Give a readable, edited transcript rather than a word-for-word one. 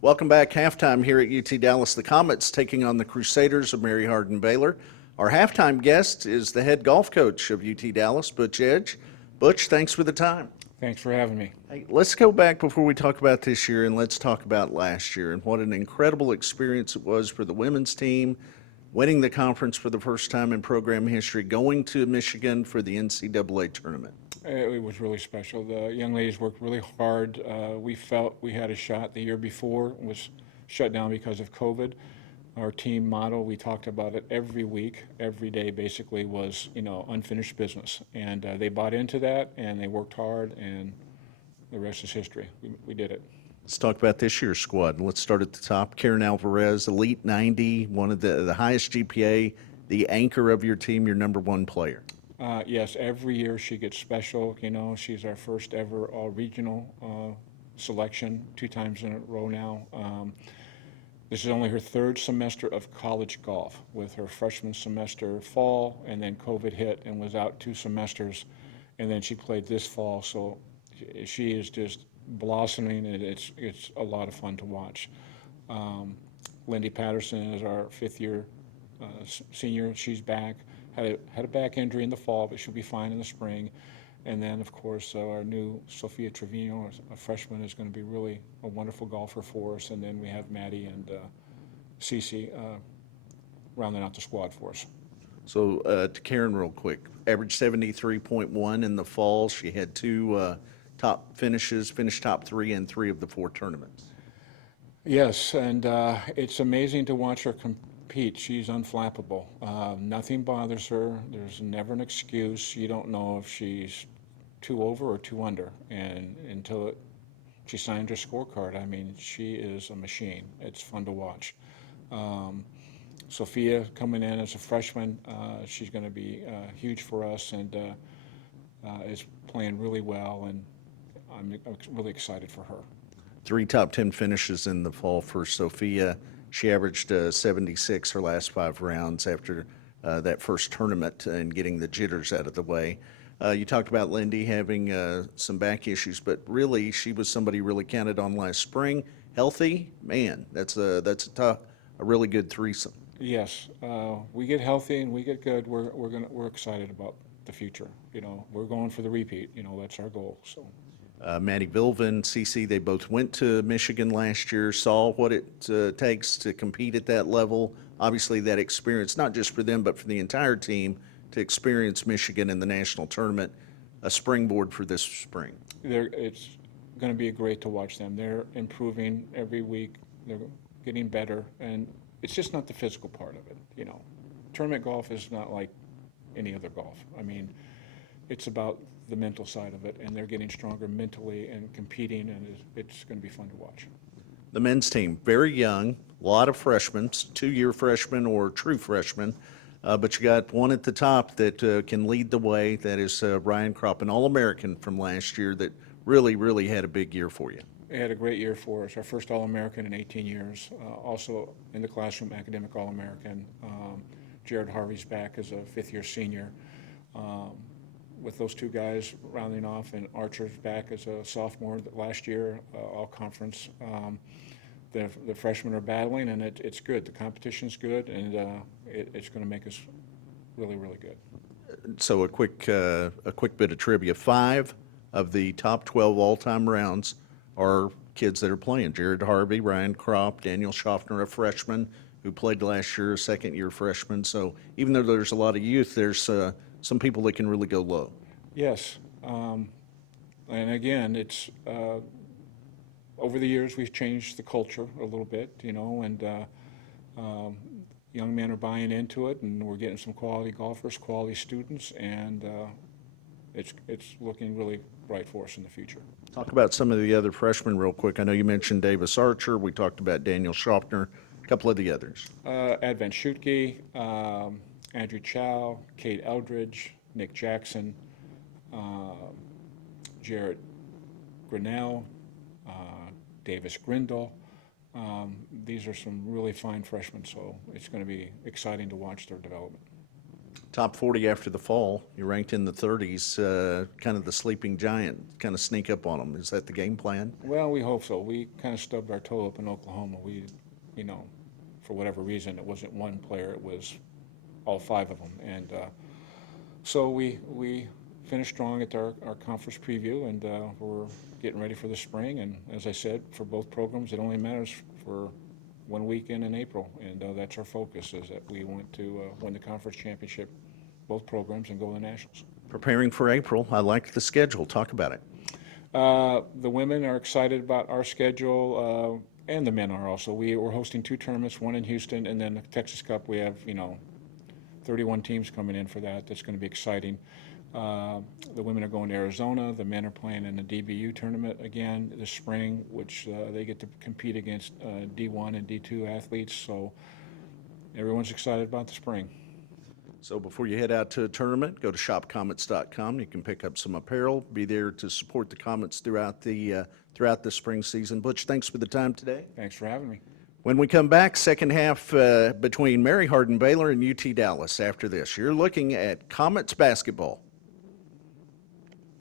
Welcome back. Halftime here at UT Dallas. The Comets taking on the Crusaders of Mary Hardin Baylor. Our halftime guest is the head golf coach of UT Dallas, Butch Edge. Butch, thanks for the time. Thanks for having me. Hey, let's go back before we talk about this year and let's talk about last year and what an incredible experience it was for the women's team, winning the conference for the first time in program history, going to Michigan for the NCAA tournament. It was really special. The young ladies worked really hard. We felt we had a shot. The year before was shut down because of COVID. Our team motto, we talked about it every week, every day basically, was, unfinished business. And they bought into that and they worked hard, and the rest is history. We did it. Let's talk about this year's squad. Let's start at the top. Karen Alvarez, Elite 90, one of the highest GPA, the anchor of your team, your number one player. Yes, every year she gets special. She's our first ever all-regional selection, 2 times in a row now. This is only her 3rd semester of college golf, with her freshman semester fall, and then COVID hit and was out 2 semesters, and then she played this fall. So she is just blossoming, and it's a lot of fun to watch. Lindy Patterson is our 5th-year senior. She's back. Had a back injury in the fall, but she'll be fine in the spring. And then, of course, our new Sophia Trevino, a freshman, is going to be really a wonderful golfer for us. And then we have Maddie and Cece rounding out the squad for us. So to Karen real quick, average 73.1 in the fall. She had 2 top finishes, finished top 3 in 3 of the 4 tournaments. Yes, and it's amazing to watch her compete. She's unflappable. Nothing bothers her. There's never an excuse. You don't know if she's 2 over or 2 under, and until she signed her scorecard, I mean, she is a machine. It's fun to watch. Sophia coming in as a freshman, she's going to be huge for us, and is playing really well, and I'm really excited for her. 3 top 10 finishes in the fall for Sophia. She averaged 76 her last 5 rounds after that first tournament and getting the jitters out of the way. You talked about Lindy having some back issues, but really she was somebody really counted on last spring. Healthy, man, that's a really good threesome. Yes, we get healthy and we get good. We're excited about the future. We're going for the repeat. That's our goal. So. Maddie Vilvin, Cece, they both went to Michigan last year, saw what it takes to compete at that level. Obviously, that experience, not just for them, but for the entire team, to experience Michigan in the national tournament, a springboard for this spring. It's going to be great to watch them. They're improving every week. They're getting better, and it's just not the physical part of it. Tournament golf is not like any other golf. I mean, it's about the mental side of it, and they're getting stronger mentally and competing, and it's going to be fun to watch. The men's team, very young, a lot of freshmen, 2-year freshmen or true freshmen, but you got one at the top that can lead the way. That is Ryan Kropp, an All-American from last year that really had a big year for you. They had a great year for us, our first All-American in 18 years, also in the classroom academic All-American. Jared Harvey's back as a 5th-year senior. With those 2 guys rounding off, and Archer's back as a sophomore last year, all conference. The freshmen are battling, and it's good. The competition's good, and it's going to make us really good. So a quick bit of trivia: 5 of the top 12 all-time rounds are kids that are playing. Jared Harvey, Ryan Kropp, Daniel Schaffner, a freshman who played last year, a 2nd-year freshman. So even though there's a lot of youth, there's some people that can really go low. Yes, and again, it's over the years we've changed the culture a little bit, and young men are buying into it, and we're getting some quality golfers, quality students, and it's looking really bright for us in the future. Talk about some of the other freshmen real quick. I know you mentioned Davis Archer. We talked about Daniel Schaffner. A couple of the others. Advent Schutke, Andrew Chow, Kate Eldridge, Nick Jackson, Jarrett Grinnell, Davis Grindle. These are some really fine freshmen, so it's going to be exciting to watch their development. Top 40 after the fall. You're ranked in the 30s, kind of the sleeping giant, kind of sneak up on them. Is that the game plan? Well, we hope so. We kind of stubbed our toe up in Oklahoma. We, you know, for whatever reason, it wasn't one player, it was all five of them. And so we finished strong at our conference preview, and we're getting ready for the spring. And as I said, for both programs, it only matters for 1 weekend in April, and that's our focus, is that we want to win the conference championship, both programs, and go to the Nationals. Preparing for April. I like the schedule. Talk about it. The women are excited about our schedule, and the men are also. We're hosting 2 tournaments, one in Houston, and then the Texas Cup. We have, 31 teams coming in for that. That's going to be exciting. The women are going to Arizona. The men are playing in the DBU tournament again this spring, which they get to compete against D1 and D2 athletes. So everyone's excited about the spring. So before you head out to a tournament, go to shopcomets.com. You can pick up some apparel. Be there to support the Comets throughout the spring season. Butch, thanks for the time today. Thanks for having me. When we come back, second half between Mary Hardin Baylor and UT Dallas. After this, you're looking at Comets basketball.